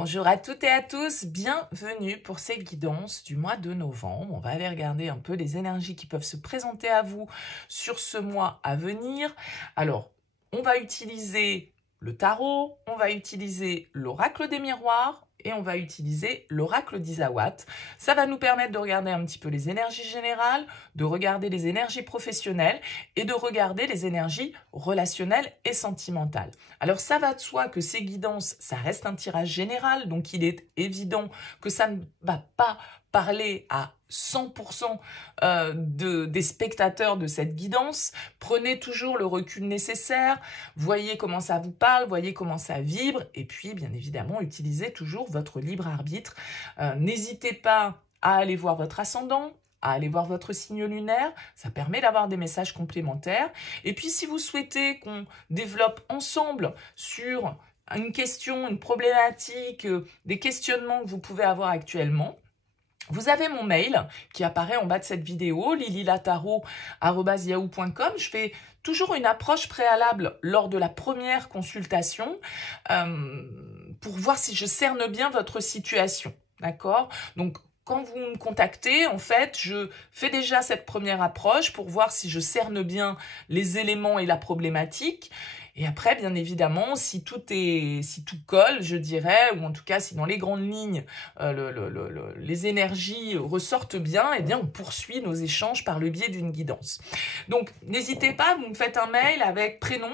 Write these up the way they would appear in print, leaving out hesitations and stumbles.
Bonjour à toutes et à tous, bienvenue pour ces guidances du mois de novembre. On va aller regarder un peu les énergies qui peuvent se présenter à vous sur ce mois à venir. Alors, on va utiliser le tarot, on va utiliser l'oracle des miroirs et on va utiliser l'oracle d'Isawat. Ça va nous permettre de regarder un petit peu les énergies générales, de regarder les énergies professionnelles et de regarder les énergies relationnelles et sentimentales. Alors ça va de soi que ces guidances, ça reste un tirage général, donc il est évident que ça ne va pas parler à 100% des spectateurs de cette guidance. Prenez toujours le recul nécessaire, voyez comment ça vous parle, voyez comment ça vibre, et puis bien évidemment, utilisez toujours votre libre arbitre. N'hésitez pas à aller voir votre ascendant, à aller voir votre signe lunaire, ça permet d'avoir des messages complémentaires. Et puis si vous souhaitez qu'on développe ensemble sur une question, une problématique, des questionnements que vous pouvez avoir actuellement, vous avez mon mail qui apparaît en bas de cette vidéo, lililataro@yahoo.com. Je fais toujours une approche préalable lors de la première consultation pour voir si je cerne bien votre situation. D'accord? Donc, quand vous me contactez, en fait, je fais déjà cette première approche pour voir si je cerne bien les éléments et la problématique. Et après, bien évidemment, si tout colle, je dirais, ou en tout cas, si dans les grandes lignes, les énergies ressortent bien, eh bien, on poursuit nos échanges par le biais d'une guidance. Donc, n'hésitez pas, vous me faites un mail avec prénom,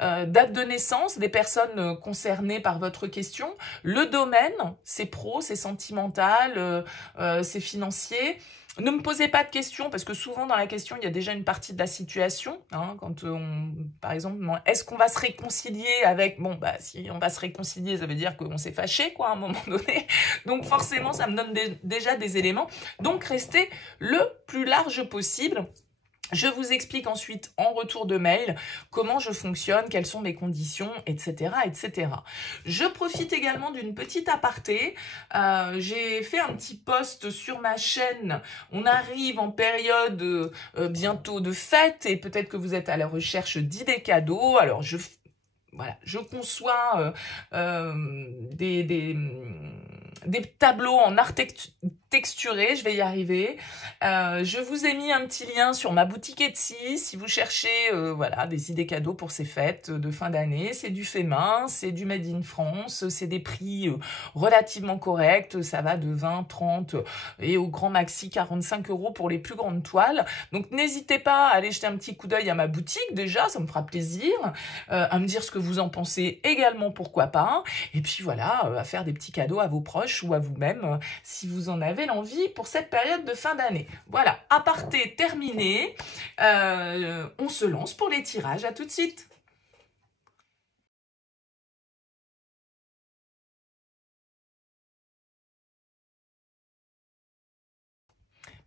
date de naissance des personnes concernées par votre question, le domaine, c'est pro, c'est sentimental, c'est financier. Ne me posez pas de questions, parce que souvent dans la question, il y a déjà une partie de la situation. Hein, par exemple, est-ce qu'on va se réconcilier avec... Bon, bah, si on va se réconcilier, ça veut dire qu'on s'est fâché, quoi, à un moment donné. Donc forcément, ça me donne déjà des éléments. Donc restez le plus large possible. Je vous explique ensuite en retour de mail comment je fonctionne, quelles sont mes conditions, etc., etc. Je profite également d'une petite aparté. J'ai fait un petit post sur ma chaîne. On arrive en période bientôt de fête et peut-être que vous êtes à la recherche d'idées cadeaux. Alors, je conçois des tableaux en art texturé, je vais y arriver. Je vous ai mis un petit lien sur ma boutique Etsy si vous cherchez voilà, des idées cadeaux pour ces fêtes de fin d'année. C'est du fait main, c'est du made in France, c'est des prix relativement corrects, ça va de 20, 30 et au grand maxi 45 € pour les plus grandes toiles. Donc n'hésitez pas à aller jeter un petit coup d'œil à ma boutique déjà, ça me fera plaisir, à me dire ce que vous en pensez également, pourquoi pas. Et puis voilà, à faire des petits cadeaux à vos proches ou à vous-même si vous en avez l'envie pour cette période de fin d'année. Voilà, aparté terminé. On se lance pour les tirages. À tout de suite.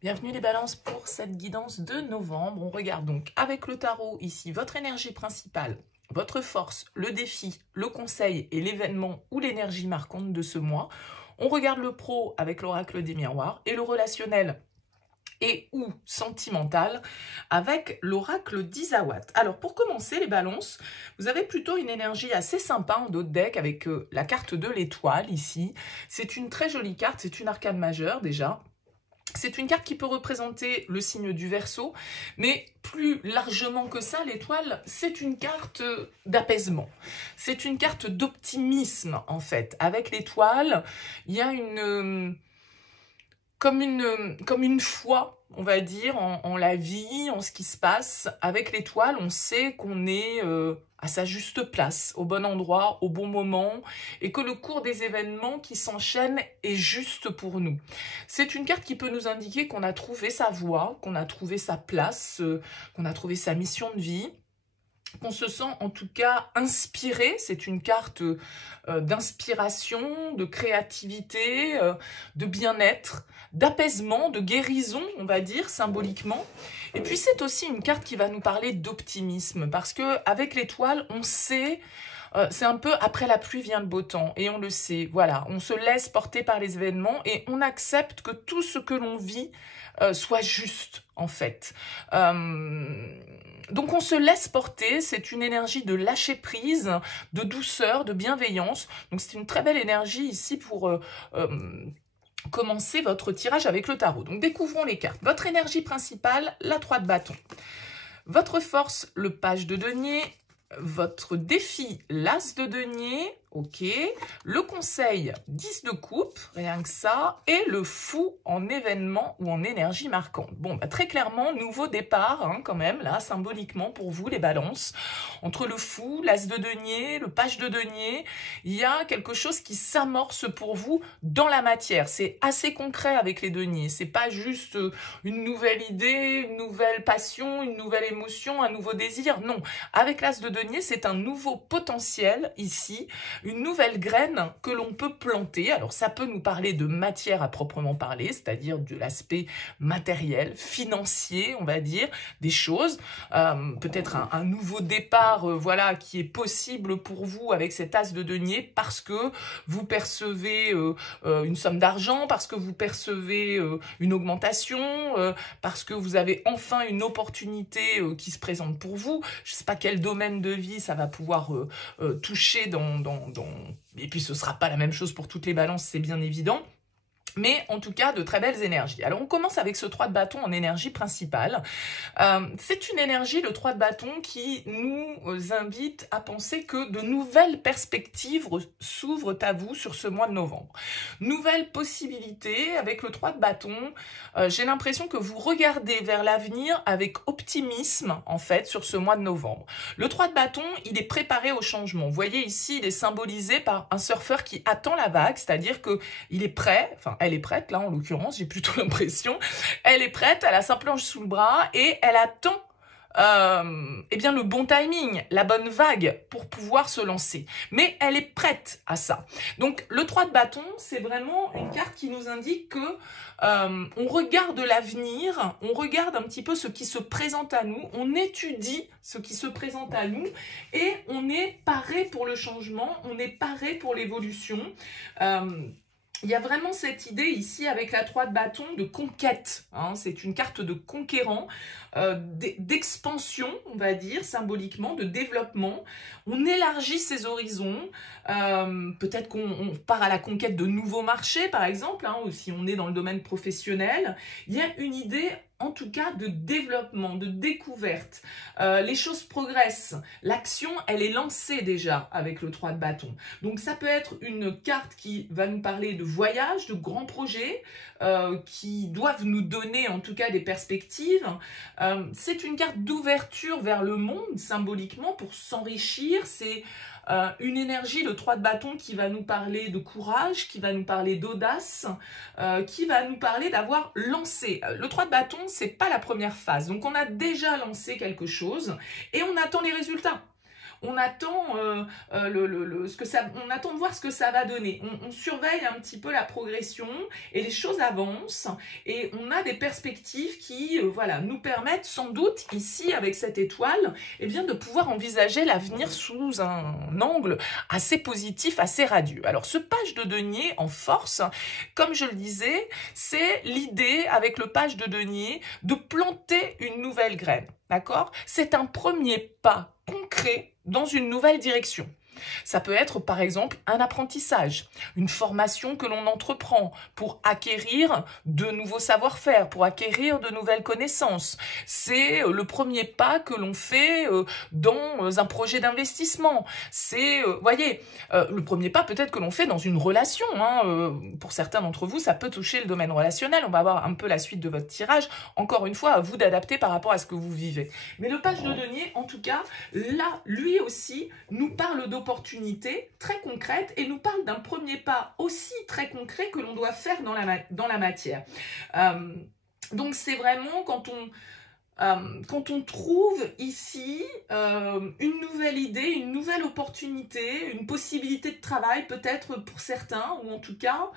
Bienvenue les balances pour cette guidance de novembre. On regarde donc avec le tarot ici votre énergie principale, votre force, le défi, le conseil et l'événement ou l'énergie marquante de ce mois. On regarde le pro avec l'oracle des miroirs et le relationnel et ou sentimental avec l'oracle d'Isawat. Alors pour commencer les balances, vous avez plutôt une énergie assez sympa en dos de deck avec la carte de l'étoile ici. C'est une très jolie carte, c'est une arcane majeure déjà. C'est une carte qui peut représenter le signe du Verseau, mais plus largement que ça, l'étoile, c'est une carte d'apaisement. C'est une carte d'optimisme, en fait. Avec l'étoile, il y a comme une foi, on va dire, en la vie, en ce qui se passe. Avec l'étoile, on sait qu'on est à sa juste place, au bon endroit, au bon moment, et que le cours des événements qui s'enchaînent est juste pour nous. C'est une carte qui peut nous indiquer qu'on a trouvé sa voie, qu'on a trouvé sa place, qu'on a trouvé sa mission de vie, qu'on se sent en tout cas inspiré. C'est une carte d'inspiration, de créativité, de bien-être, d'apaisement, de guérison, on va dire, symboliquement. Et puis c'est aussi une carte qui va nous parler d'optimisme, parce que avec l'étoile, on sait c'est un peu après la pluie vient le beau temps, et on le sait, voilà, on se laisse porter par les événements, et on accepte que tout ce que l'on vit soit juste, en fait. Donc on se laisse porter, c'est une énergie de lâcher prise, de douceur, de bienveillance, donc c'est une très belle énergie ici pour... commencer votre tirage avec le tarot. Donc découvrons les cartes. Votre énergie principale, la 3 de bâton. Votre force, le page de denier. Votre défi, l'as de denier. Ok. Le conseil, 10 de coupe, rien que ça. Et le fou en événement ou en énergie marquante. Bon, bah, très clairement, nouveau départ, hein, quand même, là, symboliquement pour vous, les balances. Entre le fou, l'as de denier, le page de denier, il y a quelque chose qui s'amorce pour vous dans la matière. C'est assez concret avec les deniers. C'est pas juste une nouvelle idée, une nouvelle passion, une nouvelle émotion, un nouveau désir. Non. Avec l'as de denier, c'est un nouveau potentiel ici, une nouvelle graine que l'on peut planter. Alors ça peut nous parler de matière à proprement parler, c'est-à-dire de l'aspect matériel, financier, on va dire, des choses. Peut-être un nouveau départ, voilà, qui est possible pour vous avec cet as de denier parce que vous percevez une somme d'argent, parce que vous percevez une augmentation, parce que vous avez enfin une opportunité qui se présente pour vous. Je ne sais pas quel domaine de vie ça va pouvoir toucher et puis ce ne sera pas la même chose pour toutes les balances, c'est bien évident. Mais en tout cas, de très belles énergies. Alors, on commence avec ce 3 de bâton en énergie principale. C'est une énergie, le 3 de bâton, qui nous invite à penser que de nouvelles perspectives s'ouvrent à vous sur ce mois de novembre. Nouvelles possibilités avec le 3 de bâton. J'ai l'impression que vous regardez vers l'avenir avec optimisme, en fait, sur ce mois de novembre. Le 3 de bâton, il est préparé au changement. Vous voyez ici, il est symbolisé par un surfeur qui attend la vague, c'est-à-dire qu'il est prêt, enfin, elle est prête, là, en l'occurrence, j'ai plutôt l'impression. Elle est prête, elle a sa planche sous le bras et elle attend eh bien, le bon timing, la bonne vague pour pouvoir se lancer. Mais elle est prête à ça. Donc, le 3 de bâton, c'est vraiment une carte qui nous indique que on regarde l'avenir, on regarde un petit peu ce qui se présente à nous, on étudie ce qui se présente à nous et on est paré pour le changement, on est paré pour l'évolution. Il y a vraiment cette idée ici avec la 3 de bâton de conquête, hein, c'est une carte de conquérant, d'expansion, on va dire, symboliquement, de développement. On élargit ses horizons, peut-être qu'on part à la conquête de nouveaux marchés, par exemple, hein, ou si on est dans le domaine professionnel. Il y a une idée, en tout cas, de développement, de découverte. Les choses progressent. L'action, elle est lancée déjà avec le 3 de bâton. Donc, ça peut être une carte qui va nous parler de voyage, de grands projets, qui doivent nous donner, en tout cas, des perspectives. C'est une carte d'ouverture vers le monde, symboliquement, pour s'enrichir. C'est une énergie, le 3 de bâton, qui va nous parler de courage, qui va nous parler d'audace, qui va nous parler d'avoir lancé. Le 3 de bâton, c'est pas la première phase. Donc, on a déjà lancé quelque chose et on attend les résultats. On attend, on attend de voir ce que ça va donner. On surveille un petit peu la progression et les choses avancent et on a des perspectives qui voilà, nous permettent sans doute ici avec cette étoile eh bien, de pouvoir envisager l'avenir sous un angle assez positif, assez radieux. Alors ce page de denier en force, comme je le disais, c'est l'idée avec le page de denier de planter une nouvelle graine. D'accord? C'est un premier pas concret dans une nouvelle direction. Ça peut être par exemple un apprentissage, une formation que l'on entreprend pour acquérir de nouveaux savoir-faire, pour acquérir de nouvelles connaissances. C'est le premier pas que l'on fait dans un projet d'investissement. C'est, voyez, le premier pas peut-être que l'on fait dans une relation. Hein. Pour certains d'entre vous, ça peut toucher le domaine relationnel. On va voir un peu la suite de votre tirage. Encore une fois, à vous d'adapter par rapport à ce que vous vivez. Mais le page de denier, en tout cas, là, lui aussi, nous parle d'opportunités très concrètes et nous parle d'un premier pas aussi très concret que l'on doit faire dans la matière. Donc, c'est vraiment quand on trouve ici une nouvelle idée, une nouvelle opportunité, une possibilité de travail peut-être pour certains, ou en tout cas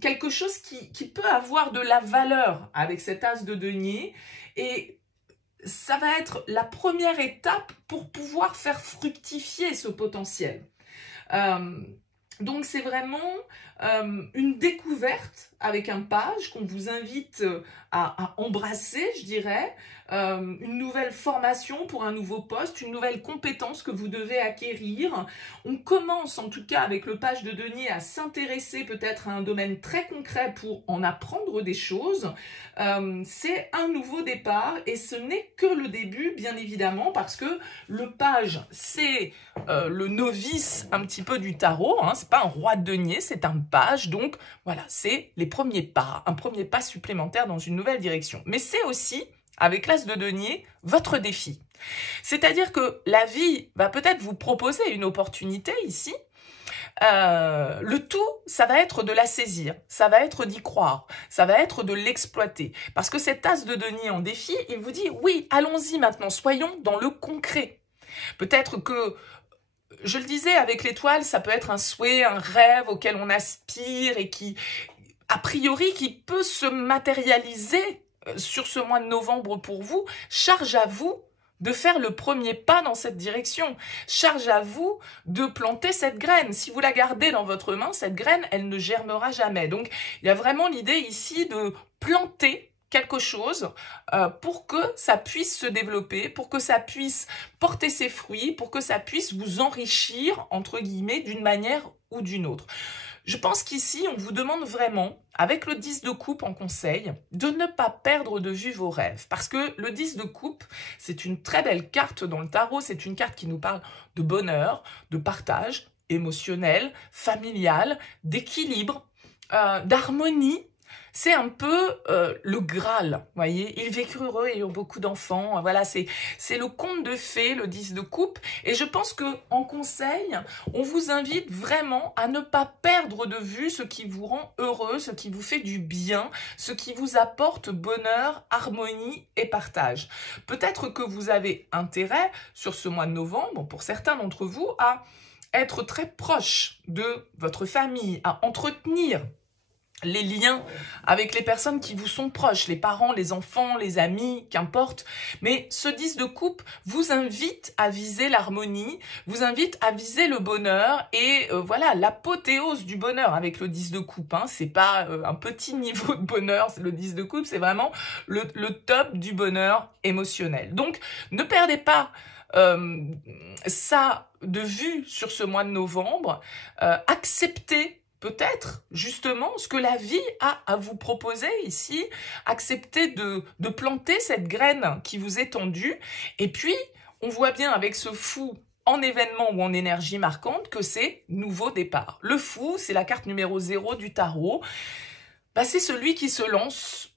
quelque chose qui peut avoir de la valeur avec cet as de denier. Et ça va être la première étape pour pouvoir faire fructifier ce potentiel. Donc c'est vraiment une découverte avec un page qu'on vous invite à embrasser, je dirais, une nouvelle formation pour un nouveau poste, une nouvelle compétence que vous devez acquérir. On commence en tout cas avec le page de denier à s'intéresser peut-être à un domaine très concret pour en apprendre des choses. C'est un nouveau départ et ce n'est que le début bien évidemment parce que le page c'est le novice un petit peu du tarot, hein, c'est pas un roi de denier, c'est un page, donc voilà, c'est les premiers pas, un premier pas supplémentaire dans une nouvelle direction. Mais c'est aussi, avec l'as de denier, votre défi. C'est-à-dire que la vie va peut-être vous proposer une opportunité ici. Le tout, ça va être de la saisir, ça va être d'y croire, ça va être de l'exploiter. Parce que cet as de denier en défi, il vous dit, oui, allons-y maintenant, soyons dans le concret. Peut-être que, je le disais, avec l'étoile, ça peut être un souhait, un rêve auquel on aspire et qui, a priori, qui peut se matérialiser sur ce mois de novembre pour vous. Charge à vous de faire le premier pas dans cette direction. Charge à vous de planter cette graine. Si vous la gardez dans votre main, cette graine, elle ne germera jamais. Donc, il y a vraiment l'idée ici de planter quelque chose pour que ça puisse se développer, pour que ça puisse porter ses fruits, pour que ça puisse vous enrichir, entre guillemets, d'une manière ou d'une autre. Je pense qu'ici, on vous demande vraiment, avec le 10 de coupe en conseil, de ne pas perdre de vue vos rêves. Parce que le 10 de coupe, c'est une très belle carte dans le tarot, c'est une carte qui nous parle de bonheur, de partage émotionnel, familial, d'équilibre, d'harmonie. C'est un peu le Graal, voyez. Ils vécurent heureux et eurent beaucoup d'enfants. Voilà, c'est le conte de fées, le 10 de coupe. Et je pense que en conseil, on vous invite vraiment à ne pas perdre de vue ce qui vous rend heureux, ce qui vous fait du bien, ce qui vous apporte bonheur, harmonie et partage. Peut-être que vous avez intérêt, sur ce mois de novembre, pour certains d'entre vous, à être très proche de votre famille, à entretenir les liens avec les personnes qui vous sont proches, les parents, les enfants, les amis, qu'importe. Mais ce 10 de coupe vous invite à viser l'harmonie, vous invite à viser le bonheur et voilà, l'apothéose du bonheur avec le 10 de coupe. Hein. C'est pas un petit niveau de bonheur, le 10 de coupe, c'est vraiment le top du bonheur émotionnel. Donc, ne perdez pas ça de vue sur ce mois de novembre. Acceptez peut-être, justement, ce que la vie a à vous proposer ici, acceptez de planter cette graine qui vous est tendue, et puis, on voit bien avec ce fou en événement ou en énergie marquante que c'est nouveau départ. Le fou, c'est la carte numéro 0 du tarot, c'est celui qui se lance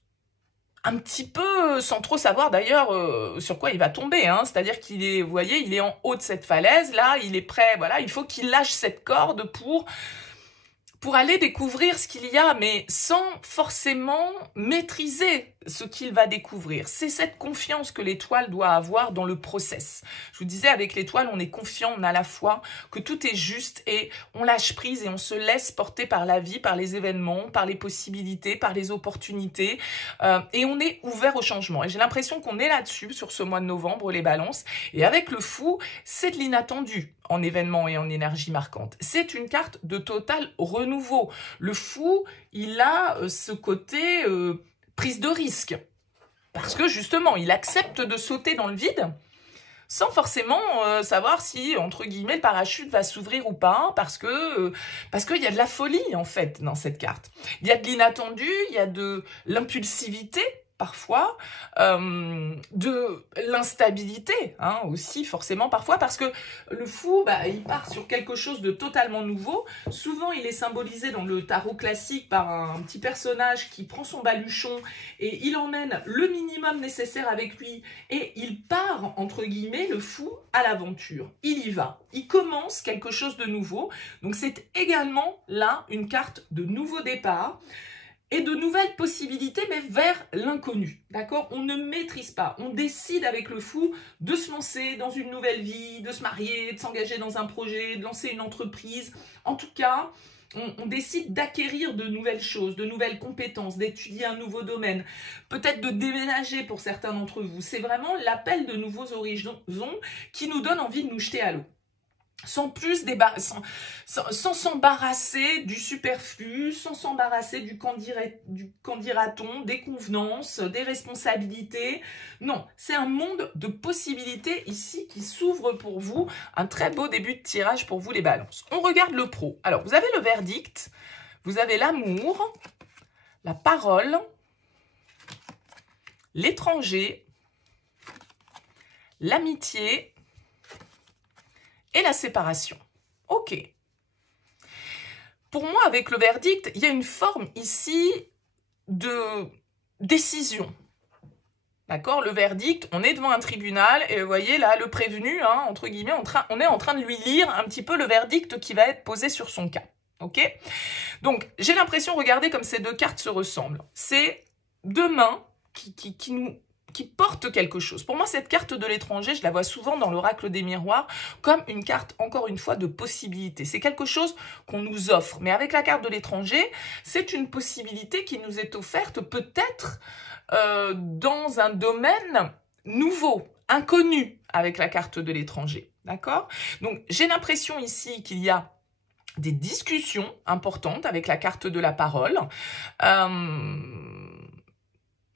un petit peu sans trop savoir d'ailleurs sur quoi il va tomber, hein. C'est-à-dire qu'il est, vous voyez, il est en haut de cette falaise, là, il est prêt, voilà, il faut qu'il lâche cette corde pour aller découvrir ce qu'il y a, mais sans forcément maîtriser ce qu'il va découvrir. C'est cette confiance que l'étoile doit avoir dans le process. Je vous disais, avec l'étoile, on est confiant, on a la foi, que tout est juste et on lâche prise et on se laisse porter par la vie, par les événements, par les possibilités, par les opportunités et on est ouvert au changement. Et j'ai l'impression qu'on est là-dessus sur ce mois de novembre, les balances. Et avec le fou, c'est de l'inattendu en événement et en énergie marquante. C'est une carte de total renouveau. Le fou, il a ce côté prise de risque. Parce que justement, il accepte de sauter dans le vide sans forcément savoir si, entre guillemets, le parachute va s'ouvrir ou pas, parce que il y a de la folie, en fait, dans cette carte. Il y a de l'inattendu, il y a de l'impulsivité, parfois, de l'instabilité, hein, aussi forcément parfois, parce que le fou, il part sur quelque chose de totalement nouveau. Souvent, il est symbolisé dans le tarot classique par un petit personnage qui prend son baluchon et il emmène le minimum nécessaire avec lui et il part, entre guillemets, le fou à l'aventure. Il y va, il commence quelque chose de nouveau. Donc, c'est également là une carte de nouveau départ et de nouvelles possibilités, mais vers l'inconnu, d'accord? On ne maîtrise pas, on décide avec le fou de se lancer dans une nouvelle vie, de se marier, de s'engager dans un projet, de lancer une entreprise. En tout cas, on décide d'acquérir de nouvelles choses, de nouvelles compétences, d'étudier un nouveau domaine, peut-être de déménager pour certains d'entre vous. C'est vraiment l'appel de nouveaux horizons qui nous donne envie de nous jeter à l'eau. Sans sans s'embarrasser du superflu, sans s'embarrasser du qu'en dira-t-on, des convenances, des responsabilités. Non, c'est un monde de possibilités ici qui s'ouvre pour vous. Un très beau début de tirage pour vous les balances. On regarde le pro. Alors, vous avez le verdict, vous avez l'amour, la parole, l'étranger, l'amitié et la séparation. Ok. Pour moi, avec le verdict, il y a une forme ici de décision. D'accord? Le verdict, on est devant un tribunal et vous voyez là, le prévenu, hein, entre guillemets, on est en train de lui lire un petit peu le verdict qui va être posé sur son cas. Ok? Donc, j'ai l'impression, regardez comme ces deux cartes se ressemblent. C'est deux mains qui porte quelque chose. Pour moi, cette carte de l'étranger, je la vois souvent dans l'oracle des miroirs comme une carte, encore une fois, de possibilité. C'est quelque chose qu'on nous offre. Mais avec la carte de l'étranger, c'est une possibilité qui nous est offerte peut-être dans un domaine nouveau, inconnu avec la carte de l'étranger. D'accord? Donc, j'ai l'impression ici qu'il y a des discussions importantes avec la carte de la parole.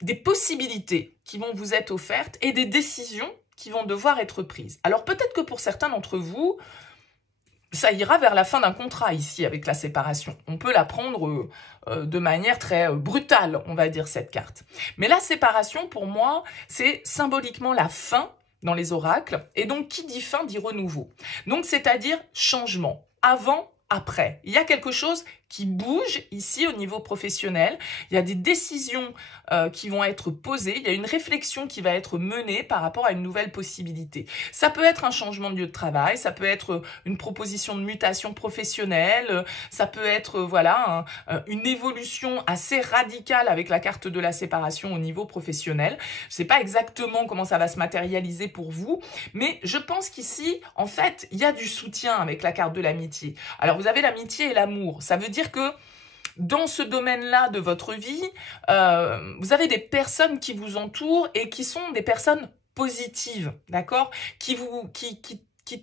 Des possibilités qui vont vous être offertes et des décisions qui vont devoir être prises. Alors peut-être que pour certains d'entre vous, ça ira vers la fin d'un contrat ici avec la séparation. On peut la prendre de manière très brutale, on va dire, cette carte. Mais la séparation, pour moi, c'est symboliquement la fin dans les oracles. Et donc, qui dit fin dit renouveau. Donc, c'est-à-dire changement. Avant, après. Il y a quelque chose qui bouge ici au niveau professionnel. Il y a des décisions qui vont être posées. Il y a une réflexion qui va être menée par rapport à une nouvelle possibilité. Ça peut être un changement de lieu de travail, ça peut être une proposition de mutation professionnelle, ça peut être voilà une évolution assez radicale avec la carte de la séparation au niveau professionnel. Je ne sais pas exactement comment ça va se matérialiser pour vous, mais je pense qu'ici, en fait, il y a du soutien avec la carte de l'amitié. Alors, vous avez l'amitié et l'amour. Ça veut dire que dans ce domaine-là de votre vie, vous avez des personnes qui vous entourent et qui sont des personnes positives, d'accord, qui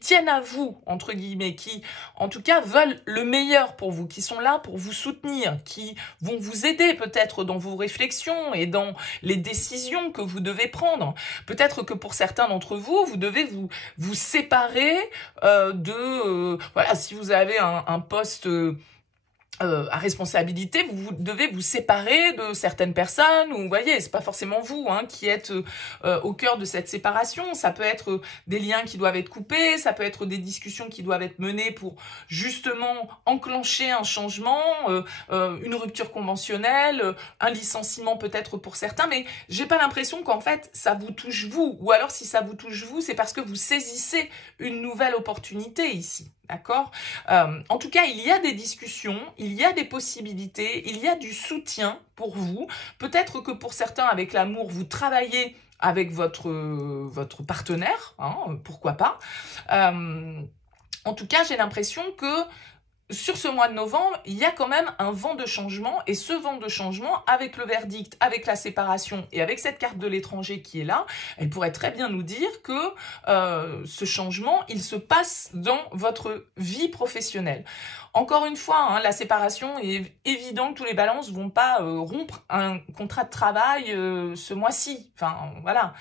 tiennent à vous, entre guillemets, qui, en tout cas, veulent le meilleur pour vous, qui sont là pour vous soutenir, qui vont vous aider peut-être dans vos réflexions et dans les décisions que vous devez prendre. Peut-être que pour certains d'entre vous, vous devez vous séparer voilà, si vous avez un poste à responsabilité, vous devez vous séparer de certaines personnes, ou vous voyez, c'est pas forcément vous qui êtes au cœur de cette séparation. Ça peut être des liens qui doivent être coupés, ça peut être des discussions qui doivent être menées pour justement enclencher un changement, une rupture conventionnelle, un licenciement peut-être pour certains, mais j'ai pas l'impression qu'en fait ça vous touche vous, ou alors si ça vous touche vous, c'est parce que vous saisissez une nouvelle opportunité ici. D'accord? En tout cas, il y a des discussions, il y a des possibilités, il y a du soutien pour vous. Peut-être que pour certains, avec l'amour, vous travaillez avec votre partenaire, pourquoi pas. En tout cas, j'ai l'impression que sur ce mois de novembre, il y a quand même un vent de changement, et ce vent de changement, avec le verdict, avec la séparation et avec cette carte de l'étranger qui est là, elle pourrait très bien nous dire que ce changement, il se passe dans votre vie professionnelle. Encore une fois, la séparation est évident que tous les balances vont pas rompre un contrat de travail ce mois-ci. Enfin, voilà.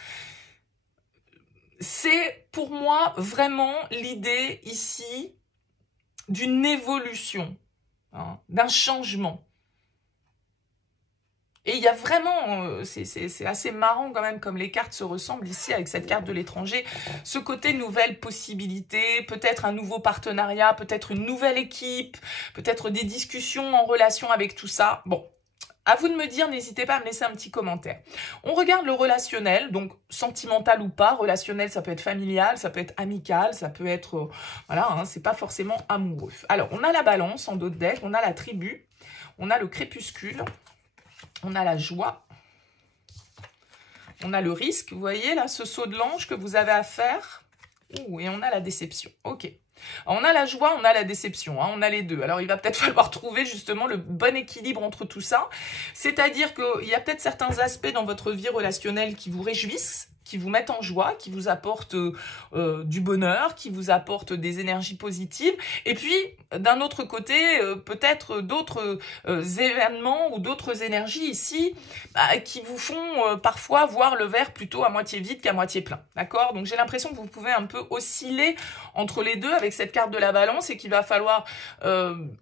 C'est pour moi vraiment l'idée ici d'une évolution, d'un changement. Et il y a vraiment, c'est assez marrant quand même comme les cartes se ressemblent ici avec cette carte de l'étranger, ce côté nouvelle possibilité, peut-être un nouveau partenariat, peut-être une nouvelle équipe, peut-être des discussions en relation avec tout ça. Bon, à vous de me dire, n'hésitez pas à me laisser un petit commentaire. On regarde le relationnel, donc sentimental ou pas. Relationnel, ça peut être familial, ça peut être amical, ça peut être... voilà, c'est pas forcément amoureux. Alors, on a la balance en dos de deck, on a la tribu, on a le crépuscule, on a la joie, on a le risque. Vous voyez là, ce saut de l'ange que vous avez à faire. Ouh, et on a la déception. Ok. On a la joie, on a la déception, hein, on a les deux. Alors, il va peut-être falloir trouver justement le bon équilibre entre tout ça. C'est-à-dire qu'il y a peut-être certains aspects dans votre vie relationnelle qui vous réjouissent, qui vous mettent en joie, qui vous apportent du bonheur, qui vous apportent des énergies positives. Et puis, d'un autre côté, peut-être d'autres événements ou d'autres énergies ici qui vous font parfois voir le verre plutôt à moitié vide qu'à moitié plein. D'accord? Donc, j'ai l'impression que vous pouvez un peu osciller entre les deux avec cette carte de la balance et qu'il va falloir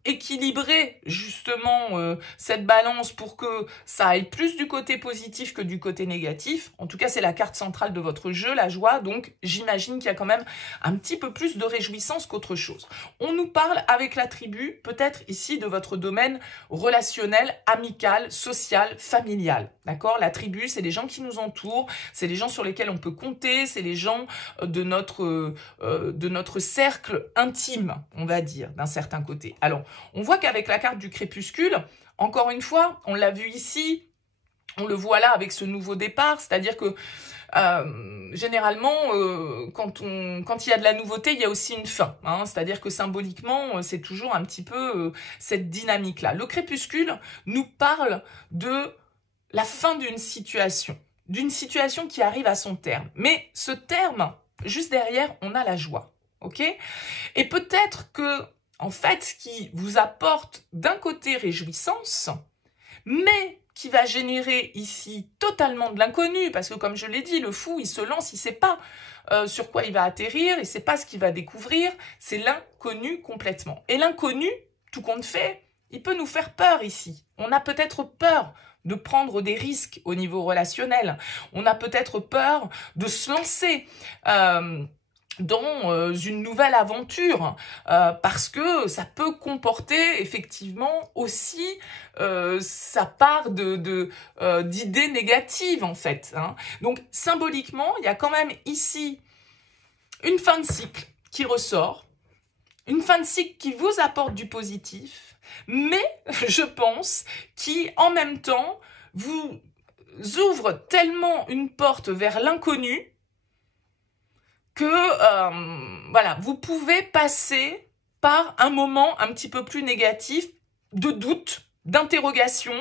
équilibrer justement cette balance pour que ça aille plus du côté positif que du côté négatif. En tout cas, c'est la carte centrale de votre jeu, la joie, donc j'imagine qu'il y a quand même un petit peu plus de réjouissance qu'autre chose. On nous parle avec la tribu, peut-être ici de votre domaine relationnel, amical, social, familial, d'accord? La tribu, c'est les gens qui nous entourent, c'est les gens sur lesquels on peut compter, c'est les gens de notre cercle intime, on va dire, d'un certain côté. Alors, on voit qu'avec la carte du crépuscule, encore une fois, on l'a vu ici, on le voit là avec ce nouveau départ, c'est-à-dire que généralement, quand il y a de la nouveauté, il y a aussi une fin. Hein, c'est-à-dire que symboliquement, c'est toujours un petit peu cette dynamique-là. Le crépuscule nous parle de la fin d'une situation qui arrive à son terme. Mais ce terme, juste derrière, on a la joie. Ok? Et peut-être que, en fait, ce qui vous apporte d'un côté réjouissance, mais qui va générer ici totalement de l'inconnu, parce que comme je l'ai dit, le fou, il se lance, il ne sait pas sur quoi il va atterrir, il ne sait pas ce qu'il va découvrir, c'est l'inconnu complètement. Et l'inconnu, tout compte fait, il peut nous faire peur ici. On a peut-être peur de prendre des risques au niveau relationnel, on a peut-être peur de se lancer dans une nouvelle aventure parce que ça peut comporter effectivement aussi sa part d'idées négatives en fait. Hein. Donc symboliquement, il y a quand même ici une fin de cycle qui ressort, une fin de cycle qui vous apporte du positif, mais je pense qui en même temps vous ouvre tellement une porte vers l'inconnu que voilà, vous pouvez passer par un moment un petit peu plus négatif, de doute, d'interrogation.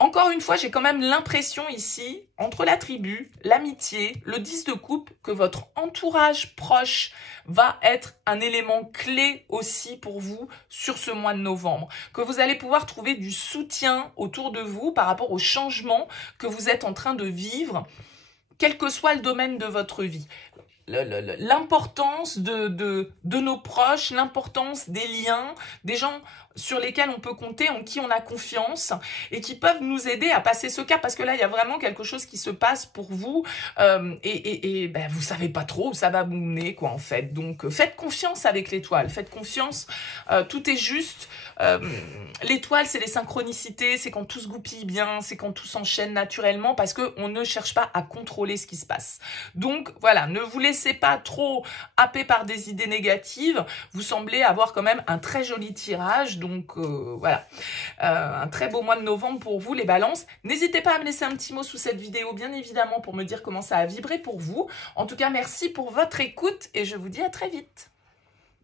Encore une fois, j'ai quand même l'impression ici, entre la tribu, l'amitié, le 10 de coupe, que votre entourage proche va être un élément clé aussi pour vous sur ce mois de novembre. Que vous allez pouvoir trouver du soutien autour de vous par rapport aux changements que vous êtes en train de vivre, quel que soit le domaine de votre vie. L'importance de nos proches, l'importance des liens, des gens sur lesquels on peut compter, en qui on a confiance et qui peuvent nous aider à passer ce cap parce que là, il y a vraiment quelque chose qui se passe pour vous et ben, vous savez pas trop où ça va vous mener, quoi, en fait. Donc, faites confiance avec l'étoile, faites confiance, tout est juste. L'étoile, c'est les synchronicités, c'est quand tout se goupille bien, c'est quand tout s'enchaîne naturellement parce qu'on ne cherche pas à contrôler ce qui se passe. Donc, voilà, ne vous laissez pas trop happer par des idées négatives. Vous semblez avoir quand même un très joli tirage. Donc, voilà, un très beau mois de novembre pour vous, les balances. N'hésitez pas à me laisser un petit mot sous cette vidéo, bien évidemment, pour me dire comment ça a vibré pour vous. En tout cas, merci pour votre écoute et je vous dis à très vite.